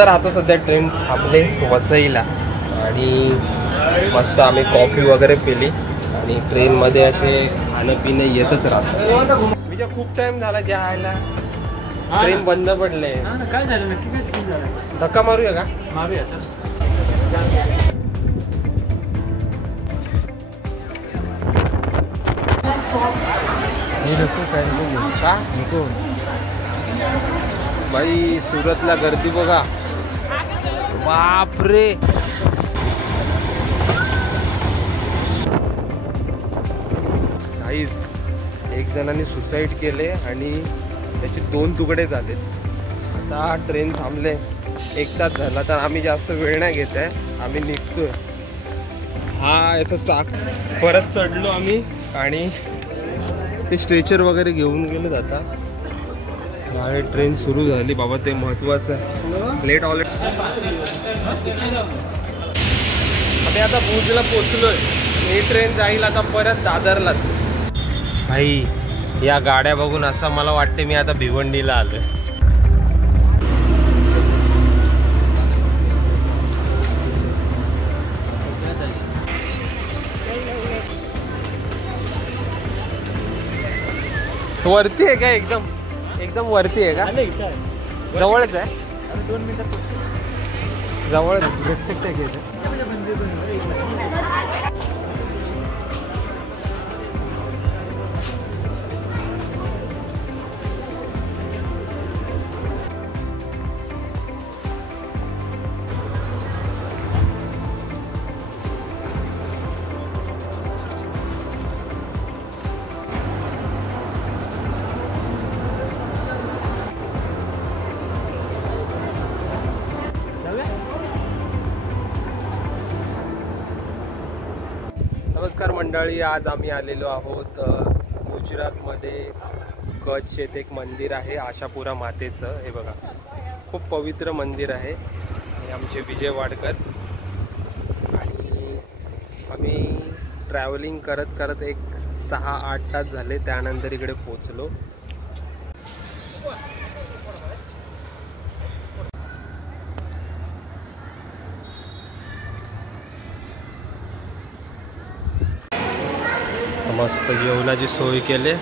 तर आता सध्या ट्रेन थांबले वसईला आणि मस्त आम्ही कॉफी वगैरे पिली आणि ट्रेनमध्ये असे खाणं पिणं येतच राहतं. म्हणजे खूप टाइम झाला जायला, ट्रेन बंद पडले. काय झालं नक्की, काय सीन झाला? धक्का मारूया का? मारूया चल. का नको बाई, सुरतला गर्दी बघा, बापरे. काहीच एक जणांनी सुसाईड केले आणि त्याचे 2 तुकडे झाले. आता ट्रेन थांबले, 1 तास झाला, तर आम्ही जास्त वेळ नाही घेत आहे, आम्ही निघतोय. हा याचं चाक परत चढलो आम्ही आणि ते स्ट्रेचर वगैरे घेऊन गेलो. आता आणि ट्रेन सुरू झाली बाबा, ते महत्वाचं आहे. लेट ऑलरेडी आता भुजला पोचलोय. ही ट्रेन जाईल आता परत दादरलाच. भाई या गाड्या बघून असं मला वाटते मी आता भिवंडीला आलोय. वरती आहे का? एकदम एकदम वरती आहे का? जवळच आहे, 2 मिनिटात जवळच. भेट सकते की नमस्कार मंडळी, आज आम्ही आलेलो आहोत गुजरातमध्ये. कच्छ येथे एक मंदिर आहे आशापुरा मातेचं. हे बघा, खूप पवित्र मंदिर आहे. हे आमचे विजय वाडकर. आणि आम्ही ट्रॅव्हलिंग करत करत एक 6-8 तास झाले, त्यानंतर इकडे पोचलो. मस्त जेवणाची सोय केली.